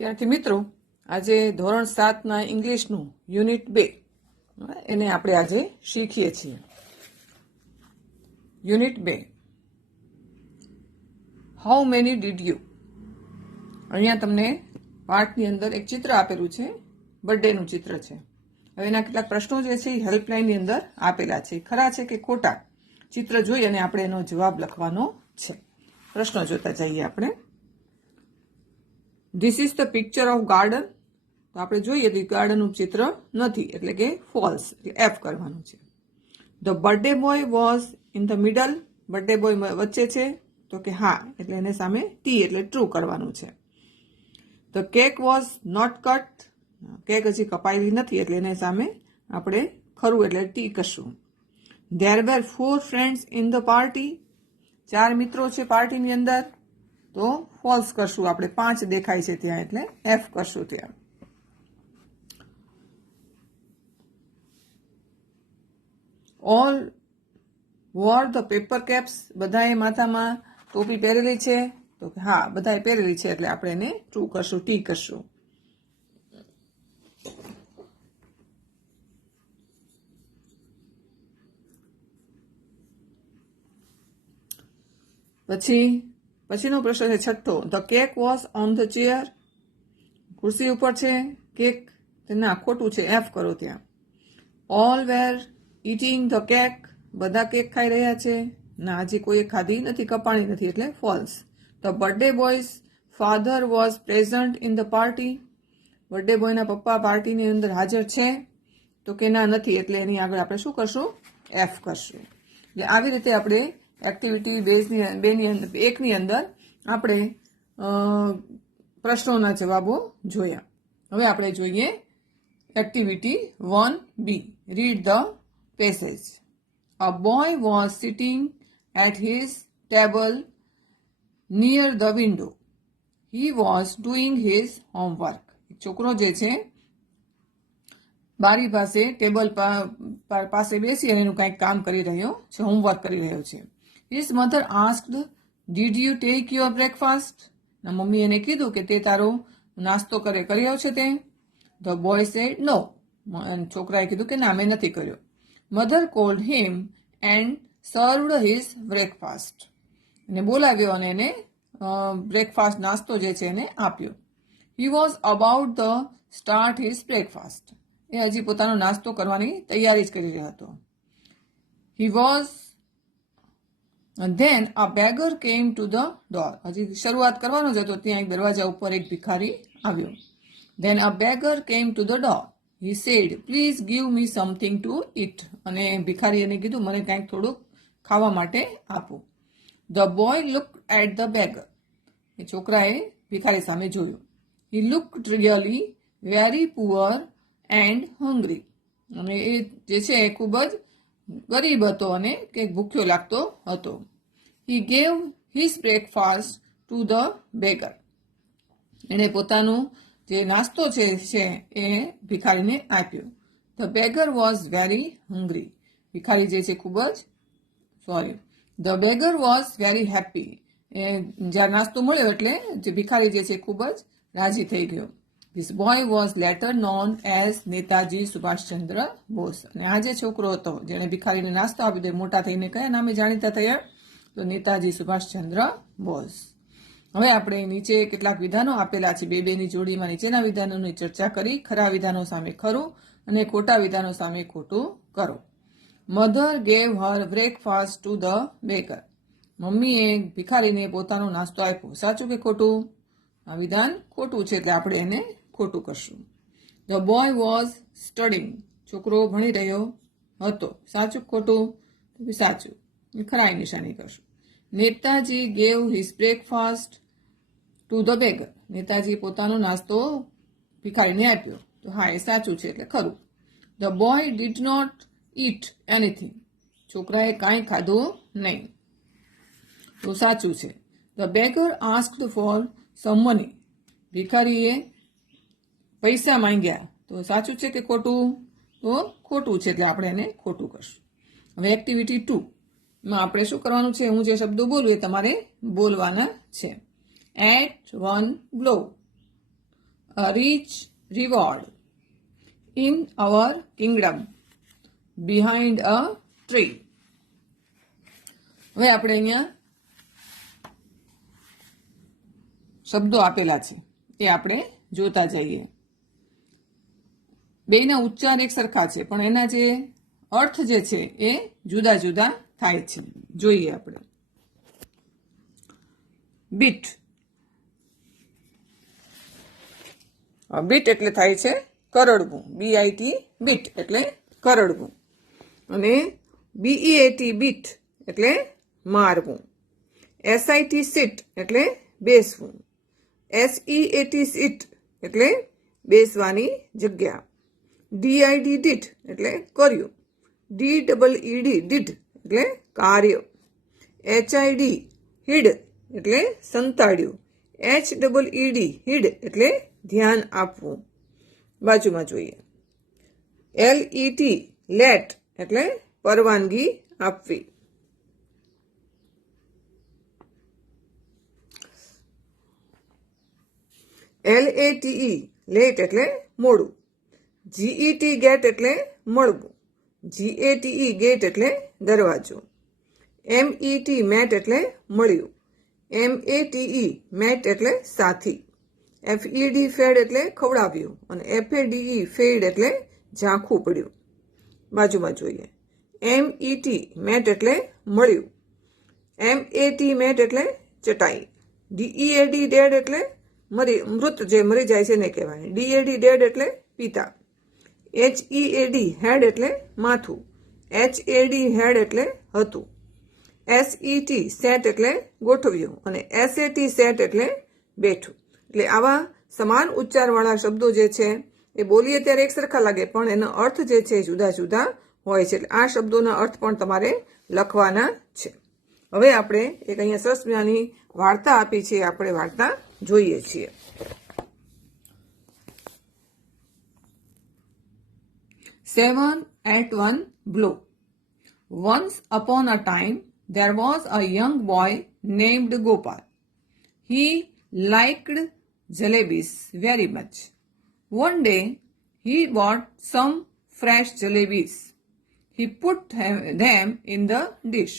વિદ્યાર્થી મિત્રો, આજે ધોરણ 7ના ઇંગ્લિશનું યુનિટ 2 એને આપણે આજે શીખીએ છીએ. Unit 2, how many did you. અહીંયા તમને પાઠની અંદર એક ચિત્ર આપેલું છે, બર્થડેનું ચિત્ર છે. હવે એના કેટલાક પ્રશ્નો જે છે એ હેલ્પલાઇનની અંદર આપેલા છે. ખરા છે કે ખોટા, ચિત્ર જોઈ અને આપણે એનો જવાબ લખવાનો છે. પ્રશ્નો જોતા જઈએ આપણે. This is the picture of garden. તો આપણે જોઈએ તો ગાર્ડનનું ચિત્ર નથી, એટલે કે ફોલ્સ, એટલે એફ કરવાનું છે. The birthday boy was in the middle. Birthday boy વચ્ચે છે, તો કે હા, એટલે એને સામે ટી એટલે ટ્રુ કરવાનું છે. The cake was not cut. Cake હજી કપાયેલી નથી, એટલે એને સામે આપણે ખરું એટલે ટી કરશું. There were 4 friends in the party. 4 મિત્રો છે પાર્ટીની અંદર, તો ફોલ્સ કરશું આપણે. 5 દેખાય છે ત્યાં, એટલે એફ કરશું ત્યાં. All war the paper caps. બધાએ માથામાં ટોપી પહેરેલી છે, તો હા, બધાએ પહેરેલી છે, એટલે આપણે એને ટ્રુ કરશું, ટી કરશું. પછીનો પ્રશ્ન છે છઠ્ઠો. The cake was on the chair. ખુરશી ઉપર છે કેક, ના ખોટું છે, એફ કરો ત્યાં. All wear eating the cake. બધા કેક ખાઈ રહ્યા છે, ના હજી કોઈએ ખાધી નથી, કપાણી નથી, એટલે false. The birthday boy's father was present in the party. Birthday બોયના પપ્પા પાર્ટીની અંદર હાજર છે, તો કે ના નથી, એટલે એની આગળ આપણે શું કરશું, એફ કરશું. એટલે આવી રીતે આપણે એક્ટિવિટી 1ની અંદર આપણે પ્રશ્નોના જવાબો જોયા. હવે આપણે જોઈએ activity 1B. Read the passage. A boy was sitting at his table near the window. He was doing his homework. છોકરો જે છે બારી પાસે ટેબલ પાસે બેસી અને એનું કંઈક કામ કરી રહ્યો છે, હોમવર્ક કરી રહ્યો છે. His mother asked, did you take your breakfast. મમ્મી એને કીધું કે તે તારો નાસ્તો કર્યો છે તે. The boy said no. છોકરાએ કીધું કે ના, મેં નથી કર્યો. Mother called him and served his breakfast. એને બોલાવ્યો અને એને બ્રેકફાસ્ટ નાસ્તો જે છે એને આપ્યો. He was about the start his breakfast. એ હજી પોતાનો નાસ્તો કરવાની તૈયારી જ કરી રહ્યો હતો. He was then a beggar came to the door. હજી શરૂઆત કરવાનો જ હતો, ત્યાં એક દરવાજા ઉપર એક ભિખારી આવ્યો. Then a beggar came to the door. He said, please give me something to eat. અને ભિખારી એને કીધું, મને કંઈક થોડુંક ખાવા માટે આપો. The boy looked at the beggar. એ છોકરાએ ભિખારી સામે જોયું. He looked really very poor and hungry. અને એ જે છે એ ખૂબ જ ગરીબ હતો અને કંઈક ભૂખ્યો લાગતો હતો. He gave his breakfast to the beggar. એણે પોતાનું જે નાસ્તો છે એ ભિખારીને આપ્યો. The beggar was very hungry. ભિખારી જે છે ખૂબ જ the beggar was very happy. એ જ્યારે નાસ્તો મળ્યો એટલે જે ભિખારી જે છે ખૂબ જ રાજી થઈ ગયો. This boy was later known as Netaji Subhash Chandra Bose. અને આ જે છોકરો હતો જેણે ભિખારીને નાસ્તો આપી દે, મોટા થઈને કયા નામે જાણીતા થયા, તો નેતાજી સુભાષચંદ્ર બોઝ. હવે આપણે નીચે કેટલાક વિધાનો આપેલા છે, બેની જોડીમાં નીચેના વિધાનોની ચર્ચા કરી. ખરા વિધાનો સામે ખરું અને ખોટા વિધાનો સામે ખોટું કરો. Mother gave Har breakfast to the baker. મમ્મીએ ભિખારીને પોતાનો નાસ્તો આપ્યો. સાચું કે ખોટું? આ વિધાન ખોટું છે, એટલે આપણે એને ખોટું કરશું. The boy was studying. છોકરો ભણી રહ્યો હતો. સાચું ખોટું? સાચું. ખરાઈ નિશાની કરશું. Netaji gave his breakfast to the beggar. Netaji પોતાનો નાસ્તો ભિખારીને આપ્યો. તો હા, એ સાચું છે, એટલે ખરું. The boy did not eat anything. છોકરાએ કાંઈ ખાધું નહીં, તો સાચું છે. The beggar asked for some money. ભિખારીએ પૈસા માંગ્યા, તો સાચું છે કે ખોટું? તો ખોટું છે, એટલે આપણે એને ખોટું કરશું. હવે એક્ટિવિટી 2 માં આપણે શું કરવાનું છે, હું જે શબ્દો બોલું એ તમારે બોલવાના છે. At one blow. a rich reward in our kingdom behind a tree. હવે આપણે અહીંયા શબ્દો આપેલા છે એ આપણે જોતા જઈએ. બેના ઉચ્ચાર એક સરખા છે પણ એના જે અર્થ જે છે એ જુદા જુદા થાય છે. જોઈએ આપણે. બીટ. બીટ એટલે થાય છે કરડવું. BIT બીટ એટલે કરડવું. અને BEAT બીટ એટલે મારવું. SIT સિટ એટલે બેસવું. SEAT સીટ એટલે બેસવાની જગ્યા. DID ડીટ એટલે કર્યું. DEED ડીડ એટલે કાર્ય. HID હિડ એટલે સંતાડ્યું. HEED હિડ એટલે ધ્યાન આપવું. બાજુમાં જોઈએ. LET લેટ એટલે પરવાનગી આપવી. LATE લેટ એટલે મોડું. GET ગેટ એટલે મળવું. GATE ગેટ એટલે દરવાજો. MET મેટ એટલે મળ્યું. MATE મેટ એટલે સાથી. FED ફેડ એટલે ખવડાવ્યું. અને FADE ફેડ એટલે ઝાંખું પડ્યું. બાજુમાં જોઈએ. MET મેટ એટલે મળ્યું. MAT મેટ એટલે ચટાઈ. DEAD ડેડ એટલે મૃત જે મરી જાય છે ને કહેવાય. DAD ડેડ એટલે પિતા. HEAD હેડ એટલે માથું. HAD હેડ એટલે હતું. SET સેટ એટલે ગોઠવ્યું. અને SAT સેટ એટલે બેઠું. એટલે આવા સમાન ઉચ્ચારવાળા શબ્દો જે છે એ બોલીએ ત્યારે એક સરખા લાગે પણ એનો અર્થ જે છે જુદા જુદા હોય છે. એટલે આ શબ્દોના અર્થ પણ તમારે લખવાના છે. હવે આપણે એક અહીંયા સરસ મજાની વાર્તા આપી છે. આપણે વાર્તા જોઈએ છીએ. 7 at 1 blow. Once upon a time, there was a young boy named Gopal. He liked jalebis very much. One day, he bought some fresh jalebis. He put them in the dish.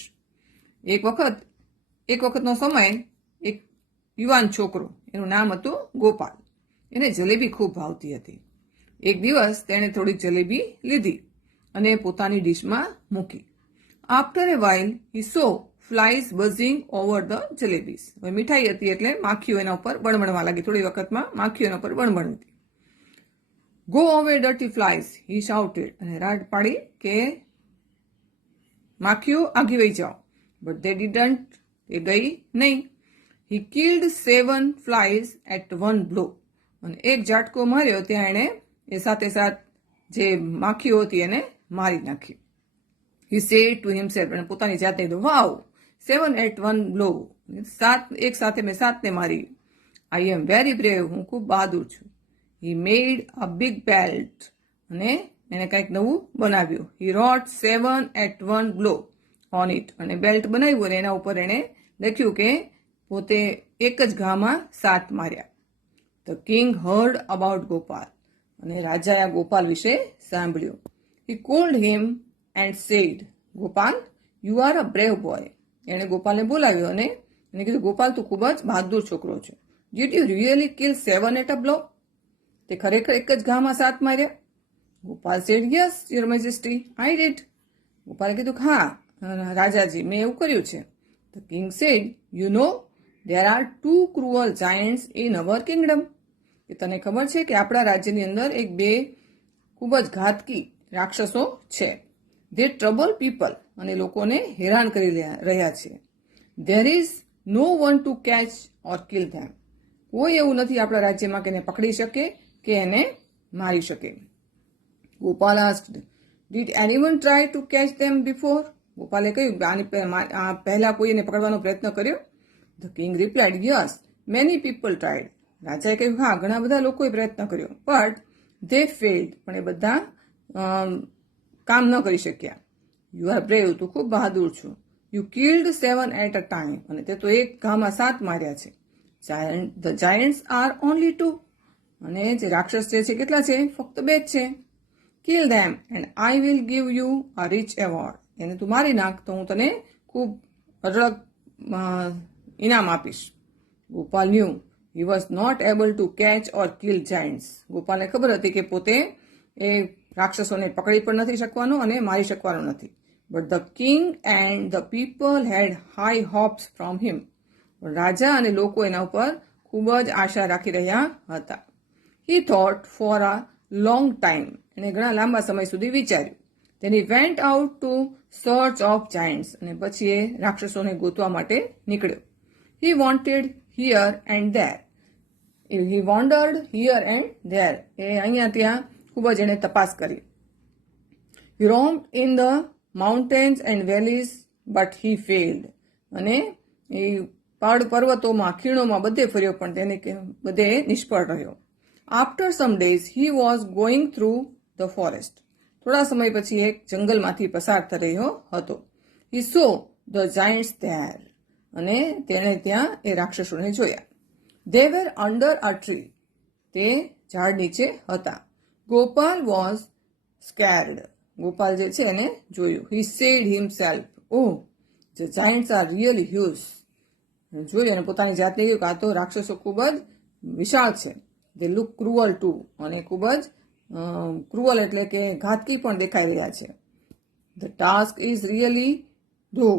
એક વખતનો સમય એક યુવાન છોકરો, એનું નામ હતું ગોપાલ. એને જલેબી ખૂબ ભાવતી હતી. એક દિવસ તેણે થોડીક જલેબી લીધી અને પોતાની ડીશમાં મૂકી. After A while he so flies buzzing over the jalebis. હવે મીઠાઈ હતી એટલે માખીઓ એના ઉપર બણબણવા લાગી. થોડી વખતમાં માખીઓ એના ઉપર બણબણતી. ગો અવે ડર્ટી ફ્લાઇઝ હી શાઉટેડ. અને રાડ પાડી કે માખીઓ આગી વહી જાઓ. But they didn't. એ ગઈ નહીં. હી કિલ્ડ 7 ફ્લાઇઝ એટ 1 બ્લો. અને એક ઝાટકો માર્યો ત્યાં એણે એ સાથે સાથ જે માખીઓ હતી એને મારી નાખી. હી સેડ ટુ હિમસેલ્ફ. અને પોતાની જાતે કીધું, વાવ 7 at 1 બ્લો. એક સાથે મેં 7 ને મારી. આઈ એમ વેરી બ્રેવ. હું ખૂબ બહાદુર છું. હી મેડ અ બિગ બેલ્ટ. અને એને કંઈક નવું બનાવ્યું. હી રોટ 7 at 1 બ્લો ઓન ઇટ. અને બેલ્ટ બનાવ્યું અને એના ઉપર એણે લખ્યું કે પોતે એક જ ઘામાં 7 માર્યા. The king heard about Gopal. અને રાજાએ ગોપાલ વિશે સાંભળ્યું. He called him and said, Gopal you are a brave boy. એણે ગોપાલને બોલાવ્યો અને એને કીધું, ગોપાલ તું ખૂબ જ બહાદુર છોકરો છે. Did you really kill 7 at a blow? તે ખરેખર એક જ ઘામાં 7 માર્યા? Gopal said yes your majesty I did. ગોપાલે કીધું, હા રાજાજી મેં એવું કર્યું છે. The king said you know there are 2 cruel giants in our kingdom. એ તને ખબર છે કે આપણા રાજ્યની અંદર એક બે ખૂબ જ ઘાતકી રાક્ષસો છે. they trouble people. અને લોકોને હેરાન કરી રહ્યા છે. there is no one to catch or kill them. કોઈ એવું નથી આપણા રાજ્યમાં કે એને પકડી શકે કે એને મારી શકે. Gopal asked, did anyone try to catch them before? ગોપાલે કહ્યું, પહેલા કોઈ એને પકડવાનો પ્રયત્ન કર્યો? The king replied, yes, many people tried. રાજાએ કહ્યું, હા ઘણા બધા લોકોએ પ્રયત્ન કર્યો. but they failed. પણ એ બધા કામ ન કરી શક્યા. You are brave. તું ખૂબ બહાદુર છું. You killed 7 at a time. અને તે તો એક ઘામાં 7 માર્યા છે. The giants are only 2. અને જે રાક્ષસ જે છે કેટલા છે? ફક્ત 2 જ છે. Kill them and I will give you a rich award. એને તું મારી નાખ તો હું તને ખૂબ અઢળક ઇનામ આપીશ. Gopal knew he was not able to catch or kill giants. ગોપાલને ખબર હતી કે પોતે એ રાક્ષસોને પકડી પણ નથી શકવાનો અને મારી શકવાનો નથી. But the king and the people had high hopes from him. રાજા અને લોકો એના ઉપર ખૂબ જ આશા રાખી રહ્યા હતા. હી thought for a long time. એને ઘણા લાંબા સમય સુધી વિચાર્યું. then he went out to search of giants. અને પછી એ રાક્ષસોને ગોતવા માટે નીકળ્યો. he wanted here and there. he wandered here and there. એ અહીંયા ત્યાં ખૂબ જ એને તપાસ કરી. he roamed in the mountains and valleys but he failed. અને એ પહાડ પર્વતોમાં ખીણોમાં બધે ફર્યો પણ તેને બધે નિષ્ફળ રહ્યો. After some days he was going through the forest. થોડા સમય પછી એક જંગલમાંથી પસાર થઈ રહ્યો હતો. હી સો ધ જાયન્ટ્સ ધેર. અને તેણે ત્યાં એ રાક્ષસોને જોયા. દે વેર અંડર અ ટ્રી. તે ઝાડ નીચે હતા. Gopal was scared. ગોપાલ જે છે એને જોયું. He said himself, oh the Giants are really huge. જોયું અને પોતાની જાતને કહ્યું કે આ તો રાક્ષસો ખૂબ જ વિશાળ છે. દે લુક ક્રુઅલ ટુ. અને ખૂબ જ ક્રુઅલ એટલે કે ઘાતકી પણ દેખાઈ રહ્યા છે. ધ ટાસ્ક ઇઝ રિયલી ધો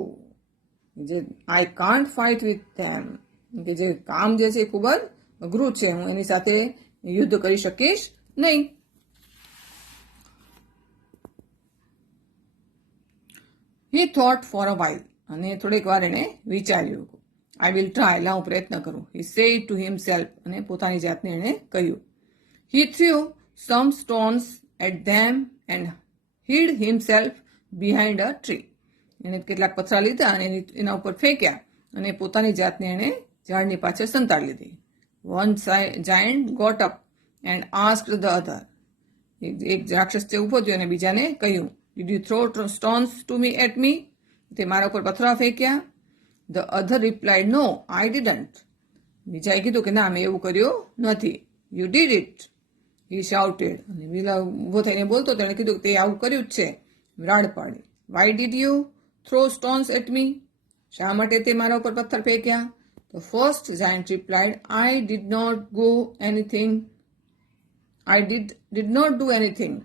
જે I can't fight with them. કે જે કામ જે છે એ ખૂબ જ અઘરું છે, હું એની સાથે યુદ્ધ કરી શકીશ નહીં. He thought for a while. અને થોડીક વાર એને વિચાર્યું. I will try. લા હું પ્રયત્ન કરું. He said to himself. અને પોતાની જાતને એણે કહ્યું. He threw some stones at them and hid himself behind a tree. એને કેટલાક પથ્થરા લીધા અને એના ઉપર ફેંક્યા અને પોતાની જાતને એણે ઝાડની પાછળ સંતાડી લીધી. One giant got up and asked the other. એક રાક્ષસ જે ઊભો થયો અને બીજાને કહ્યું, did you throw stones to me at me. તે મારા ઉપર પથ્થરા ફેંક્યા. The other replied no I didn't. બીજાએ કીધું કે ના મેં એવું કર્યું નથી. You did it he shouted. અને બીજા ઊભો થઈને બોલતો તેણે કીધું કે તે આવું કર્યું જ છે. રાડ પાડી. Why did you throw stones at me. શા માટે તે મારા ઉપર પથ્થર ફેંક્યા. The first giant replied I did not go anything. I did not do anything.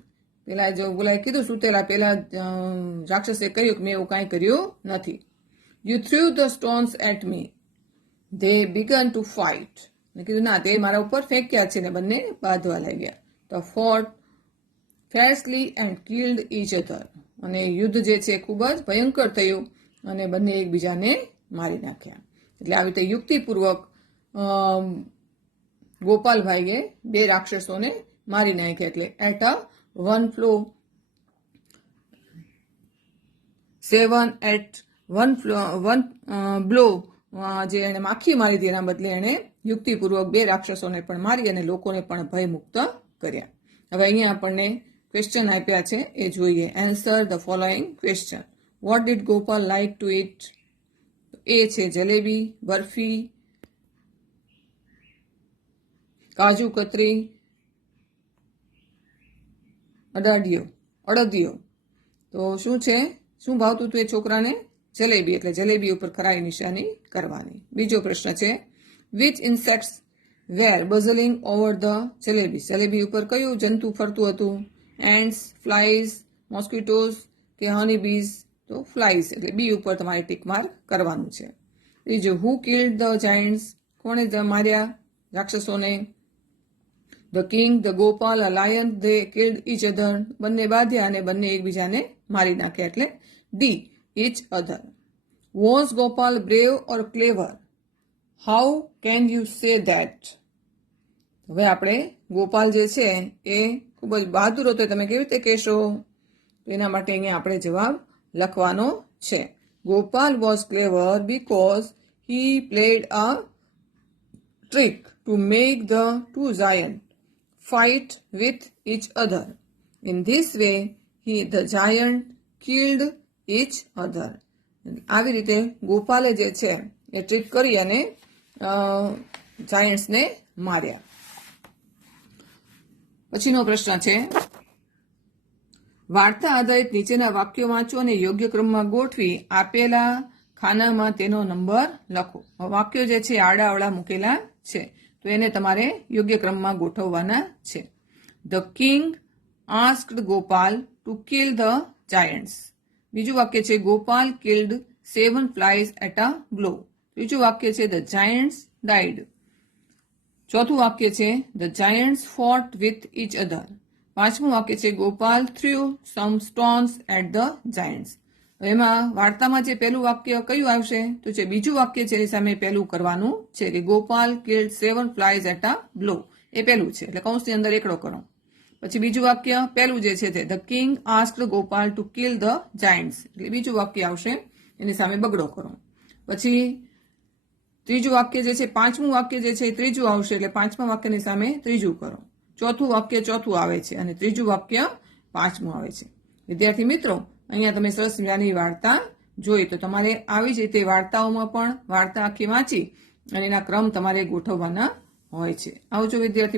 પેલા જો બોલાએ કીધું સુતેલા પેલા રાક્ષસે કહ્યું કે મેં એવું કાંઈ કર્યું નથી. You threw the stones at me. They began to fight. મેં કીધું ના તે મારા ઉપર ફેંક્યા છે ને બંને બાંધવા લાગ્યા. The fought fiercely and killed each other. અને યુદ્ધ જે છે ખૂબ જ ભયંકર થયું અને બંને એકબીજાને મારી નાખ્યા. એટલે આવી રીતે યુક્તિપૂર્વક ગોપાલભાઈએ 2 રાક્ષસોને મારી નાખ્યા. એટલે at a one flow 7 at one blow જે એને માખી મારી હતી એના બદલે એણે યુક્તિપૂર્વક 2 રાક્ષસોને પણ મારી અને લોકોને પણ ભયમુક્ત કર્યા. હવે અહીંયા આપણને ક્વેશ્ચન આપ્યા છે એ જોઈએ. Answer the following question. What did Gopal like to it. એ છે જલેબી, બરફી, કાજુ કતરી, અડદિયો. તો શું છે, શું ભાવતું હતું એ છોકરાને? જલેબી. એટલે જલેબી ઉપર ખરાઈ નિશાની કરવાની. બીજો પ્રશ્ન છે which insects were buzzing over the jalebi. Jalebi ઉપર કયું જંતુ ફરતું હતું? એન્ડ્સ, ફ્લાઇઝ, મોસ્કિટોઝ કે હની બીઝ. તો ફ્લાઇઝ. એટલે બી ઉપર તમારે ટીક માર્ક કરવાનું છે. ત્રીજું હુ કિલ્ડ ધ જાયન્ટ્સ. કોણે માર્યા રાક્ષસોને? The king, the Gopal, a lion. They killed each other. બંને બાંધ્યા અને બંને એકબીજાને મારી નાખ્યા. એટલે the each other. Was Gopal brave or clever. How can you say that. હવે આપણે ગોપાલ જે છે એ ખૂબ જ બહાદુર હતો તમે કેવી રીતે કહેશો? એના માટે અહીંયા આપણે જવાબ લખવાનો છે. Gopal was clever because he played a trick to make the 2 giants fight with each other. In this way, the giant killed each other. આવી રીતે ગોપાલે જે છે એ ટ્રીક કરી અને જાયન્ટ્સને માર્યા. પછીનો પ્રશ્ન છે, વાર્તા આધારિત નીચેના વાક્યો વાંચો અને યોગ્ય ક્રમમાં ગોઠવી આપેલા ખાનામાં તેનો નંબર લખો. વાક્યો જે છે આડાઅવળા મૂકેલા છે, તો એને તમારે યોગ્ય ક્રમમાં ગોઠવવાના છે. The king asked Gopal to kill the giants. બીજું વાક્ય છે, Gopal killed 7 flies at a blow. ત્રીજું વાક્ય છે, ધ જાયન્ટ્સ ડાઇડ. ચોથું વાક્ય છે, the giants fought with each other. પાંચમું વાક્ય છે, Gopal threw some stones at the giants. એમાં વાર્તામાં જે પહેલું વાક્ય કયું આવશે તો છે બીજું વાક્ય છે એની સામે પહેલું કરવાનું છે કે Gopal killed 7 flies at a blow. એ પહેલું છે એટલે કૌંસની અંદર એકડો કરો. પછી બીજું વાક્ય પહેલું જે છે તે the king asked Gopal to kill the Giants, એટલે બીજું વાક્ય આવશે એની સામે બગડો કરો. પછી ત્રીજું વાક્ય જે છે, પાંચમું વાક્ય જે છે એ ત્રીજું આવશે એટલે પાંચમા વાક્યની સામે ત્રીજું કરો. ચોથું વાક્ય ચોથું આવે છે અને ત્રીજું વાક્ય પાંચમું આવે છે. વિદ્યાર્થી મિત્રો, અહીંયા તમે સરસ મજાની વાર્તા જોઈ. તો તમારે આવી જ રીતે વાર્તાઓમાં પણ વાર્તા આખી વાંચી અને એના ક્રમ તમારે ગોઠવવાના હોય છે. આવજો વિદ્યાર્થી.